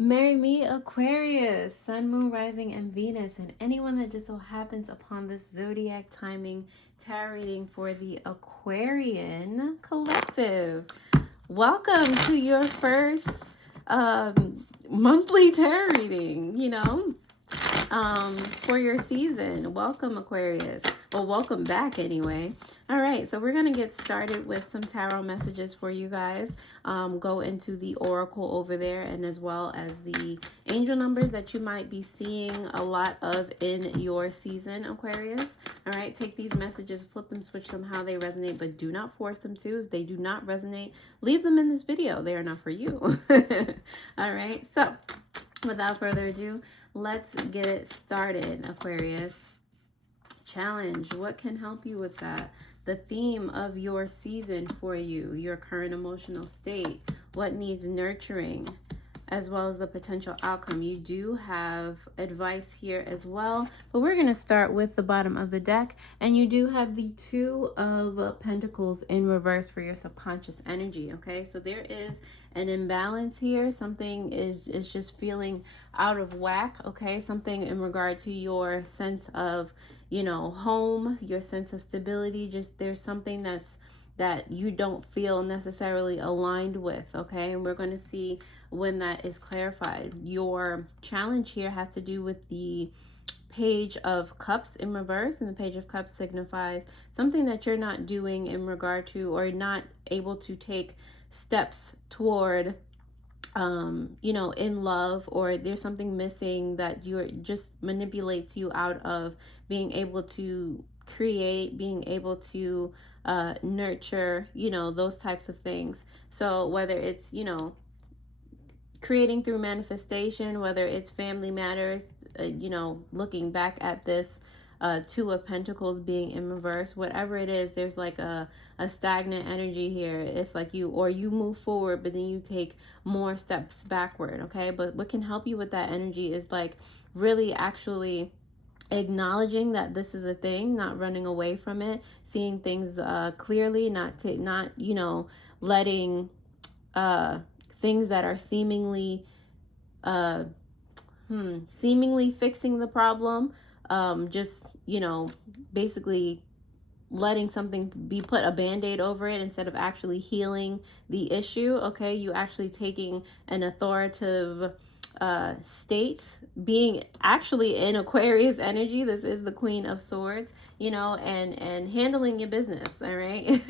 Marry me, Aquarius, Sun, Moon, Rising, and Venus, and anyone that just so happens upon this zodiac timing tarot reading for the Aquarian collective. Welcome to your first monthly tarot reading, for your season. Welcome, Aquarius. Well, welcome back anyway. All right, so we're going to get started with some tarot messages for you guys. Go into the oracle over there, and as well as the angel numbers that you might be seeing a lot of in your season, Aquarius. All right, take these messages, flip them, switch them how they resonate, but do not force them to. If they do not resonate, leave them in this video. They are not for you. All right, so without further ado, let's get it started, Aquarius. Challenge. What can help you with that? The theme of your season for you, your current emotional state, what needs nurturing, as well as the potential outcome. You do have advice here as well, but we're going to start with the bottom of the deck, and you do have the Two of Pentacles in reverse for your subconscious energy. Okay, so there is an imbalance here. Something is just feeling out of whack. Okay, something in regard to your sense of home, your sense of stability. Just there's something that you don't feel necessarily aligned with. Okay, and we're going to see when that is clarified. Your challenge here has to do with the Page of Cups in reverse, and the Page of Cups signifies something that you're not doing in regard to, or not able to take steps toward in love, or there's something missing that you're just manipulates you out of being able to create, being able to nurture, those types of things. So whether it's, creating through manifestation, whether it's family matters, looking back at this Two of Pentacles being in reverse, whatever it is, there's like a stagnant energy here. It's like you move forward, but then you take more steps backward. Okay, but what can help you with that energy is like really actually acknowledging that this is a thing, not running away from it, seeing things clearly, not letting things that are seemingly fixing the problem, just basically letting something be put a band-aid over it instead of actually healing the issue. Okay, you actually taking an authoritative state, being actually in Aquarius energy. This is the Queen of Swords, and handling your business. All right.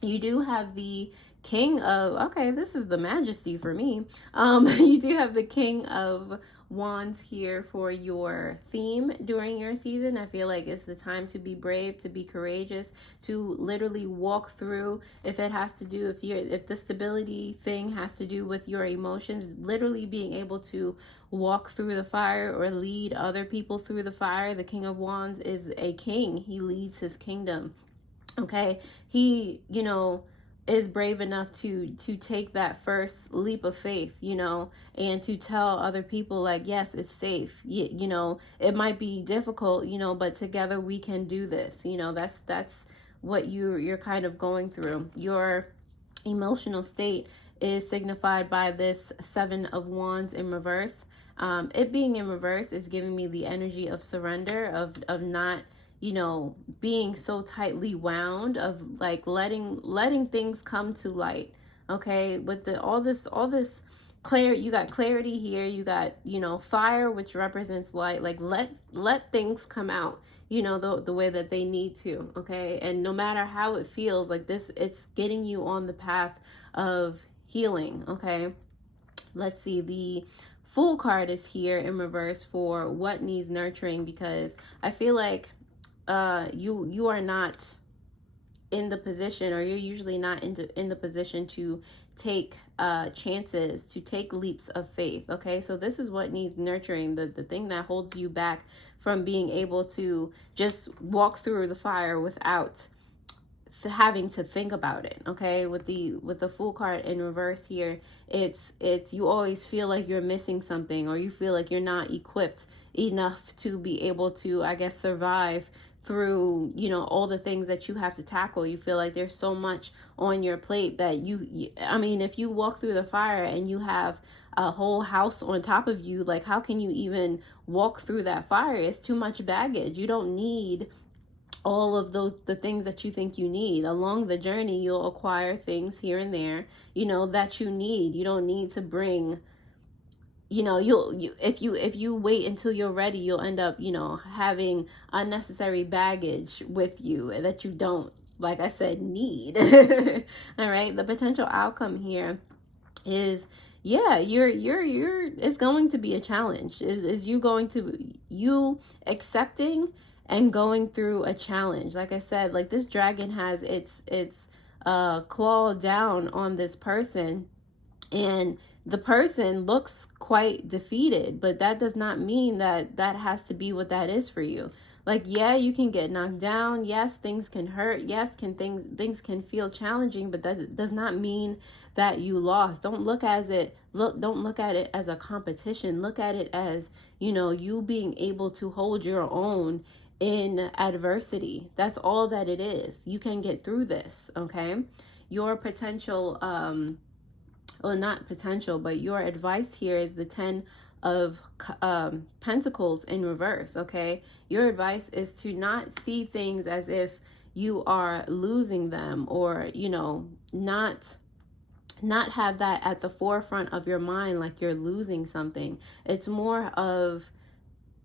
You do have the King of, okay, this is the Majesty for me. You do have the King of Wands here for your theme during your season. I feel like it's the time to be brave, to be courageous, to literally walk through, if it has to do, if the stability thing has to do with your emotions, literally being able to walk through the fire or lead other people through the fire. The King of Wands is a king. He leads his kingdom. Okay, he is brave enough to take that first leap of faith, and to tell other people, like, yes, it's safe. It might be difficult, but together we can do this. That's what you're kind of going through. Your emotional state is signified by this Seven of Wands in reverse. It being in reverse is giving me the energy of surrender, of not being so tightly wound, of like letting things come to light. Okay, with all this clear, you got clarity here, you got fire, which represents light. Like let things come out the way that they need to. Okay, and no matter how it feels, like this, it's getting you on the path of healing. Okay, let's see, the Fool card is here in reverse for what needs nurturing, because I feel like you are not in the position, or you're usually not in the position to take chances, to take leaps of faith. Okay, so this is what needs nurturing, the thing that holds you back from being able to just walk through the fire without having to think about it. Okay, with the Fool card in reverse here, it's you always feel like you're missing something, or you feel like you're not equipped enough to be able to, I guess, survive through, you know, all the things that you have to tackle. You feel like there's so much on your plate that I mean, if you walk through the fire and you have a whole house on top of you, like, how can you even walk through that fire? It's too much baggage. You don't need all of the things that you think you need. Along the journey, you'll acquire things here and there, you know, that you need. You don't need to bring, you know, if you wait until you're ready, you'll end up, you know, having unnecessary baggage with you that you don't, like I said, need. All right, the potential outcome here is, yeah, it's going to be a challenge. Is you accepting and going through a challenge. Like I said, like, this dragon has its claw down on this person, and the person looks quite defeated, but that does not mean that that has to be what that is for you. Like, yeah, you can get knocked down. Yes, things can hurt. Yes, things can feel challenging, but that does not mean that you lost. Don't look at it as a competition. Look at it as, you know, you being able to hold your own in adversity. That's all that it is. You can get through this, okay? Your potential, well, not potential, but your advice here is the 10 of Pentacles in reverse, okay? Your advice is to not see things as if you are losing them, or, you know, not have that at the forefront of your mind like you're losing something. It's more of,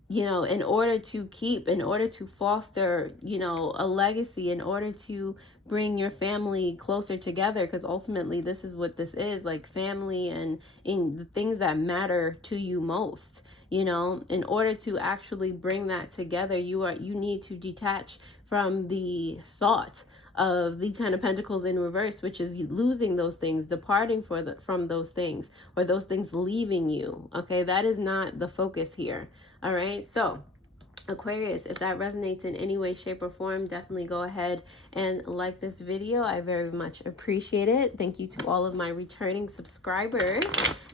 you know, in order to foster, you know, a legacy, in order to bring your family closer together, because ultimately this is what this is, like, family and in the things that matter to you most. You know, in order to actually bring that together, you need to detach from the thought of the 10 of Pentacles in reverse, which is losing those things, departing from those things, or those things leaving you. Okay, that is not the focus here. All right, so Aquarius, if that resonates in any way, shape, or form, definitely go ahead and like this video. I very much appreciate it. Thank you to all of my returning subscribers,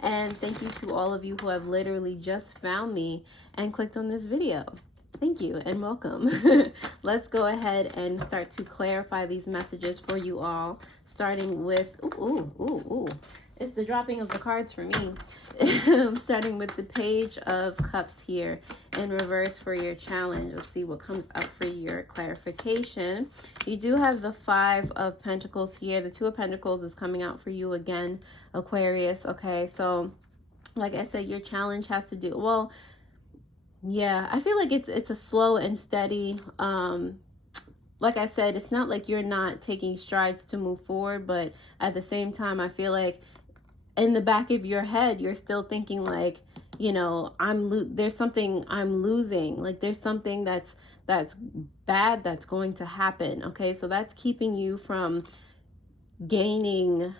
and thank you to all of you who have literally just found me and clicked on this video. Thank you and welcome. Let's go ahead and start to clarify these messages for you all, starting with, it's the dropping of the cards for me. Starting with the Page of Cups here in reverse for your challenge. Let's see what comes up for your clarification. You do have the 5 of Pentacles here. The 2 of Pentacles is coming out for you again, Aquarius. Okay, so like I said, your challenge has to do, well, yeah, I feel like it's a slow and steady, like I said, it's not like you're not taking strides to move forward, but at the same time, I feel like in the back of your head, you're still thinking like, you know, there's something I'm losing. Like, there's something that's bad that's going to happen. Okay, so that's keeping you from gaining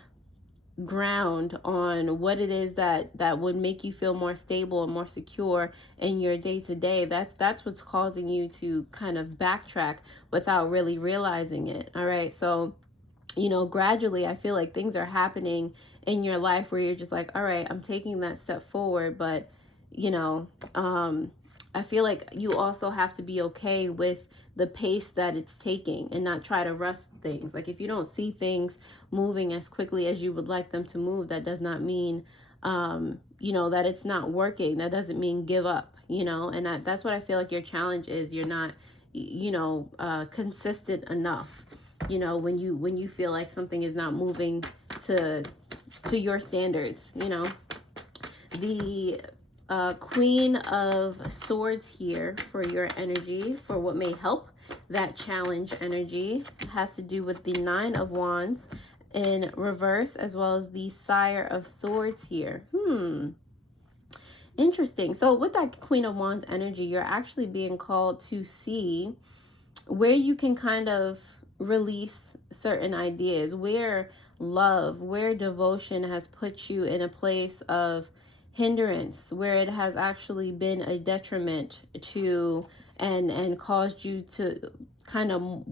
ground on what it is that would make you feel more stable and more secure in your day-to-day. That's what's causing you to kind of backtrack without really realizing it. All right, so, you know, gradually I feel like things are happening in your life where you're just like, all right, I'm taking that step forward, but, you know, I feel like you also have to be okay with the pace that it's taking and not try to rush things. Like, if you don't see things moving as quickly as you would like them to move, that does not mean, you know, that it's not working. That doesn't mean give up, you know, and that's what I feel like your challenge is. You're not, you know, consistent enough, you know, when you feel like something is not moving to your standards, you know. The Queen of Swords here for your energy, for what may help that challenge energy, has to do with the 9 of Wands in reverse, as well as the Sire of Swords here. Interesting. So with that Queen of Wands energy, you're actually being called to see where you can kind of release certain ideas, where love, where devotion has put you in a place of hindrance, where it has actually been a detriment to and caused you to kind of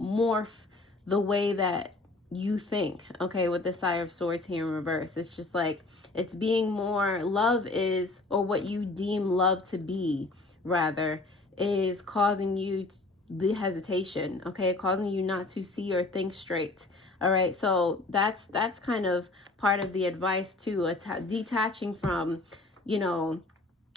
morph the way that you think. Okay, with the Sire of Swords here in reverse, it's just like it's being more, love is, or what you deem love to be rather, is causing you the hesitation, okay, causing you not to see or think straight. All right, so that's kind of part of the advice too, detaching from, you know,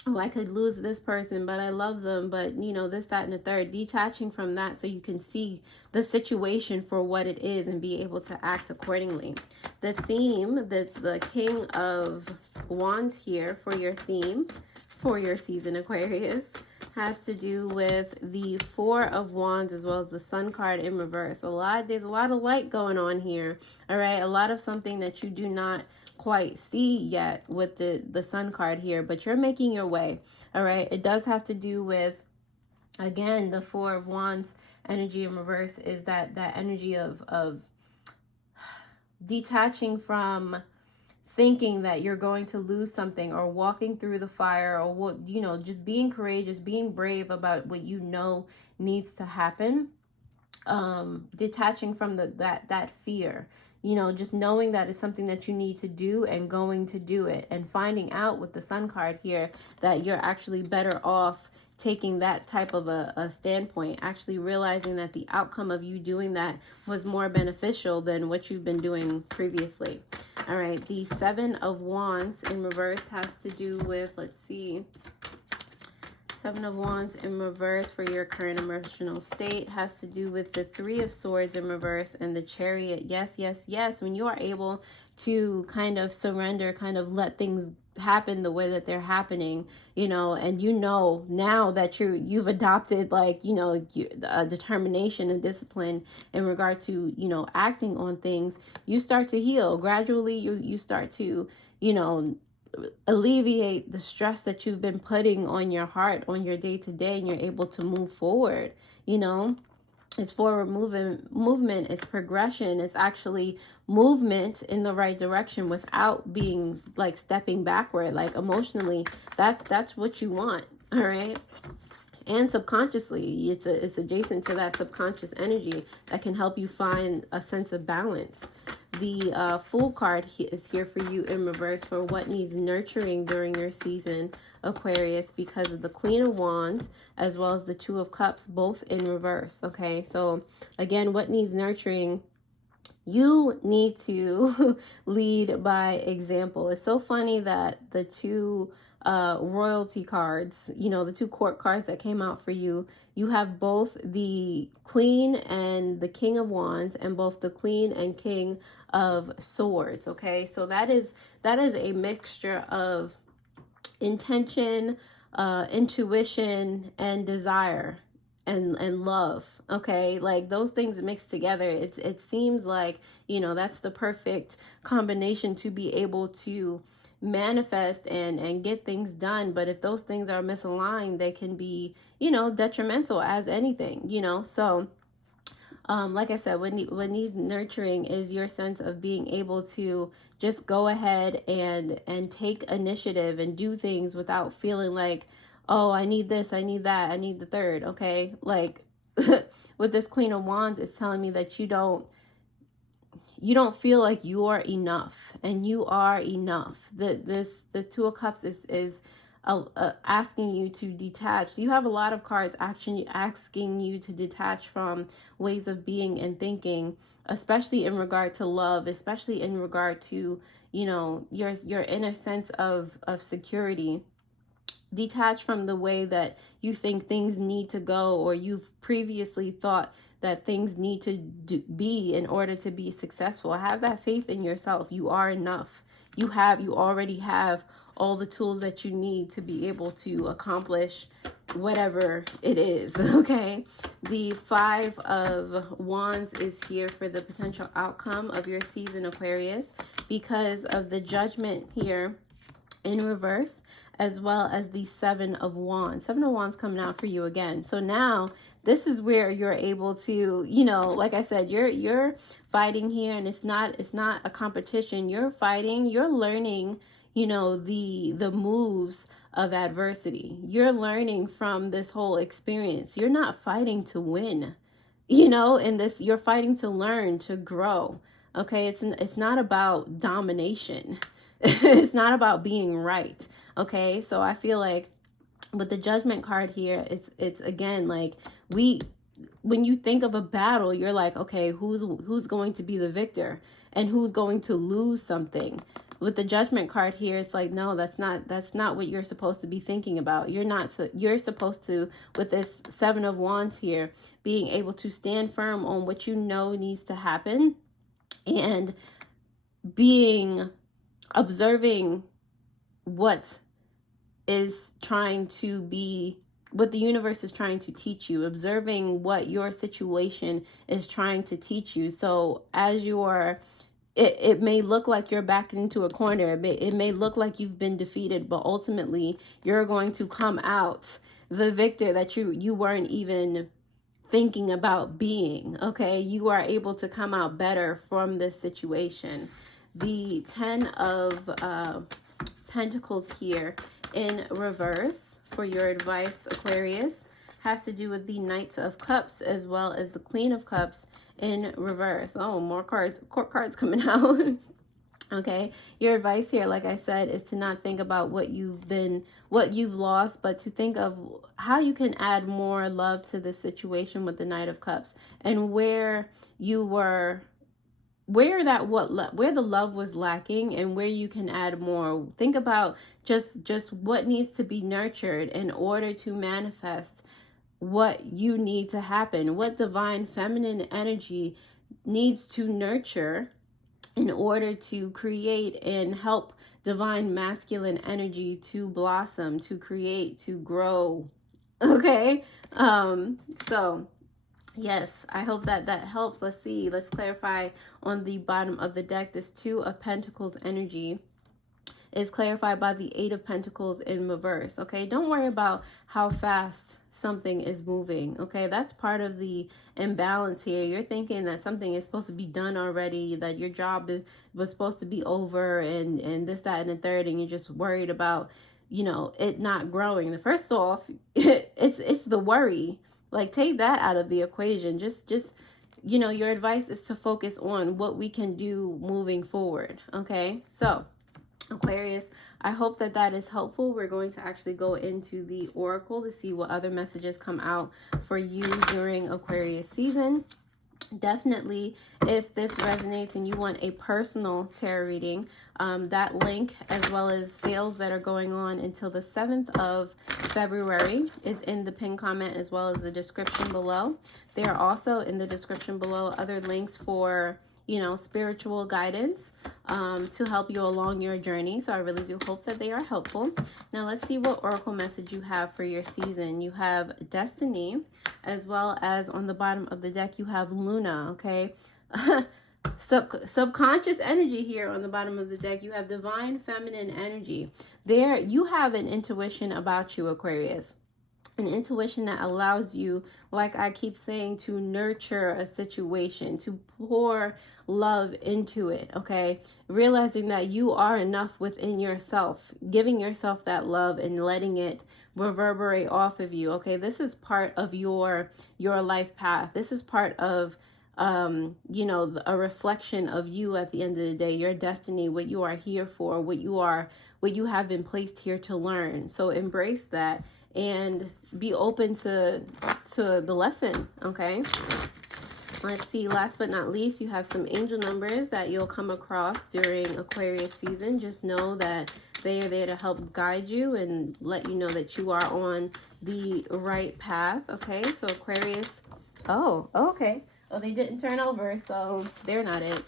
oh, I could lose this person, but I love them, but you know, this, that, and the third. Detaching from that so you can see the situation for what it is and be able to act accordingly. The theme, the King of Wands here for your theme for your season, Aquarius, has to do with the Four of Wands as well as the Sun card in reverse. There's a lot of light going on here. All right, a lot of something that you do not quite see yet with the Sun card here, but you're making your way. All right, it does have to do with, again, the Four of Wands energy in reverse is that energy of detaching from thinking that you're going to lose something, or walking through the fire, or what, you know, just being courageous, being brave about what you know needs to happen. Detaching from that fear, you know, just knowing that it's something that you need to do and going to do it, and finding out with the Sun card here that you're actually better off taking that type of a standpoint, actually realizing that the outcome of you doing that was more beneficial than what you've been doing previously. All right, the Seven of Wands in reverse has to do with, let's see, Seven of Wands in reverse for your current emotional state has to do with the Three of Swords in reverse and the Chariot. Yes, yes, yes. When you are able to kind of surrender, kind of let things happen the way that they're happening, you know, and you know now that you've adopted, like, you know, determination and discipline in regard to, you know, acting on things, you start to heal gradually. You start to, you know, alleviate the stress that you've been putting on your heart on your day-to-day, and you're able to move forward. You know, it's forward movement, it's progression, it's actually movement in the right direction without being like stepping backward. Like emotionally, that's what you want. All right, and subconsciously, it's adjacent to that subconscious energy that can help you find a sense of balance. The Fool card is here for you in reverse for what needs nurturing during your season, Aquarius, because of the Queen of Wands as well as the Two of Cups, both in reverse. Okay, so again, what needs nurturing? You need to lead by example. It's so funny that the two royalty cards, you know, the two court cards that came out for you, you have both the Queen and the King of Wands, and both the Queen and King of Swords. Okay, so that is a mixture of intention, intuition, and desire, and love. Okay, like those things mixed together, it seems like, you know, that's the perfect combination to be able to manifest and get things done. But if those things are misaligned, they can be, you know, detrimental as anything, you know. So like I said, when needs nurturing is your sense of being able to just go ahead and take initiative and do things without feeling like, oh, I need this, I need that, I need the third. Okay, like with this Queen of Wands, it's telling me that you don't feel like you are enough, and you are enough. The Two of Cups is asking you to detach. You have a lot of cards actually asking you to detach from ways of being and thinking, especially in regard to love, especially in regard to, you know, your inner sense of security. Detach from the way that you think things need to go, or you've previously thought that things need to be in order to be successful. Have that faith in yourself. You are enough. You already have all the tools that you need to be able to accomplish whatever it is. Okay, the Five of Wands is here for the potential outcome of your season, Aquarius, because of the Judgment here in reverse, as well as the Seven of Wands. Seven of Wands coming out for you again. So now this is where you're able to, you know, like I said, you're fighting here, and it's not a competition. You're fighting, you're learning, you know, the moves of adversity. You're learning from this whole experience. You're not fighting to win, you know, in this, you're fighting to learn, to grow. Okay, it's not about domination. It's not about being right. Okay, so I feel like with the Judgment card here, it's again like when you think of a battle, you're like, okay, who's going to be the victor and who's going to lose something? With the Judgment card here, it's like, no, that's not what you're supposed to be thinking about. You're supposed to, with this Seven of Wands here, being able to stand firm on what you know needs to happen, and observing what is trying to be, what the universe is trying to teach you, observing what your situation is trying to teach you. So as you are, it may look like you're backed into a corner. It may look like you've been defeated, but ultimately you're going to come out the victor that you weren't even thinking about being. Okay, you are able to come out better from this situation. The 10 of Pentacles here in reverse for your advice, Aquarius, has to do with the Knight of Cups as well as the Queen of Cups in reverse. Oh, more cards, court cards coming out. Okay, your advice here, like I said, is to not think about what you've lost, but to think of how you can add more love to this situation with the Knight of Cups, and where the love was lacking and where you can add more. Think about just what needs to be nurtured in order to manifest what you need to happen, what divine feminine energy needs to nurture in order to create and help divine masculine energy to blossom, to create, to grow. Okay, so yes, I hope that helps. Let's see, let's clarify on the bottom of the deck. This Two of Pentacles energy is clarified by the Eight of Pentacles in reverse. Okay, don't worry about how fast something is moving. Okay, that's part of the imbalance here. You're thinking that something is supposed to be done already, that your job was supposed to be over, and this, that, and the third, and you're just worried about, you know, it not growing. First off, it's the worry. Like, take that out of the equation. Just you know, your advice is to focus on what we can do moving forward. Okay, so Aquarius, I hope that is helpful. We're going to actually go into the Oracle to see what other messages come out for you during Aquarius season. Definitely, if this resonates and you want a personal tarot reading, that link, as well as sales that are going on until the 7th of February, is in the pinned comment as well as the description below. There are also in the description below other links for, you know, spiritual guidance to help you along your journey. So I really do hope that they are helpful. Now let's see what Oracle message you have for your season. You have Destiny, as well as on the bottom of the deck you have Luna. Okay, subconscious energy here on the bottom of the deck. You have divine feminine energy. There you have an intuition about you, Aquarius. An intuition that allows you, like I keep saying, to nurture a situation, to pour love into it. Okay, realizing that you are enough within yourself, giving yourself that love and letting it reverberate off of you. Okay, this is part of your life path. This is part of you know, a reflection of you at the end of the day, your destiny, what you are here for, what you have been placed here to learn. So embrace that and be open to the lesson. Okay, let's see, last but not least, you have some angel numbers that you'll come across during Aquarius season. Just know that they are there to help guide you and let you know that you are on the right path. Okay, so Aquarius, okay, they didn't turn over, so they're not it.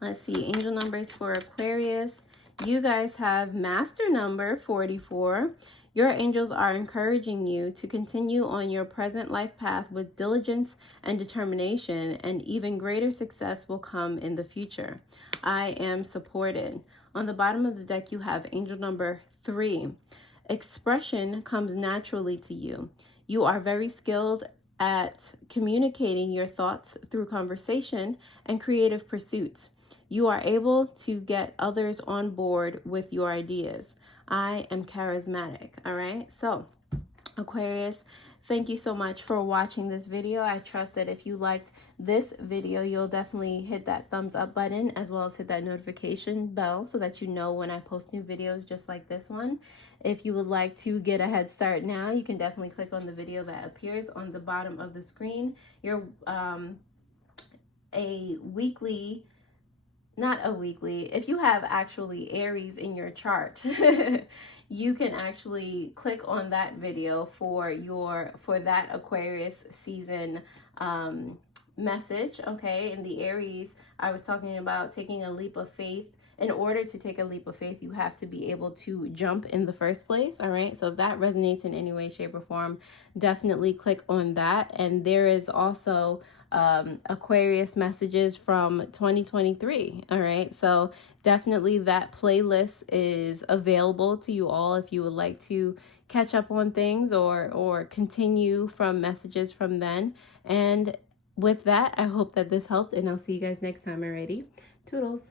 Let's see, angel numbers for Aquarius. You guys have master number 44. Your angels are encouraging you to continue on your present life path with diligence and determination, and even greater success will come in the future. I am supported. On the bottom of the deck, you have angel number 3. Expression comes naturally to you. You are very skilled at communicating your thoughts through conversation and creative pursuits. You are able to get others on board with your ideas. I am charismatic. All right. So Aquarius, Thank you so much for watching this video. I trust that if you liked this video, you'll definitely hit that thumbs up button, as well as hit that notification bell so that you know when I post new videos just like this one. If you would like to get a head start now, you can definitely click on the video that appears on the bottom of the screen. If you have actually Aries in your chart, you can actually click on that video for that Aquarius season message. Okay, in the Aries, I was talking about taking a leap of faith. In order to take a leap of faith, you have to be able to jump in the first place. All right, so if that resonates in any way, shape, or form, definitely click on that. And there is also Aquarius messages from 2023. All right, so definitely that playlist is available to you all if you would like to catch up on things or continue from messages from then. And with that, I hope that this helped, and I'll see you guys next time. Alrighty, toodles.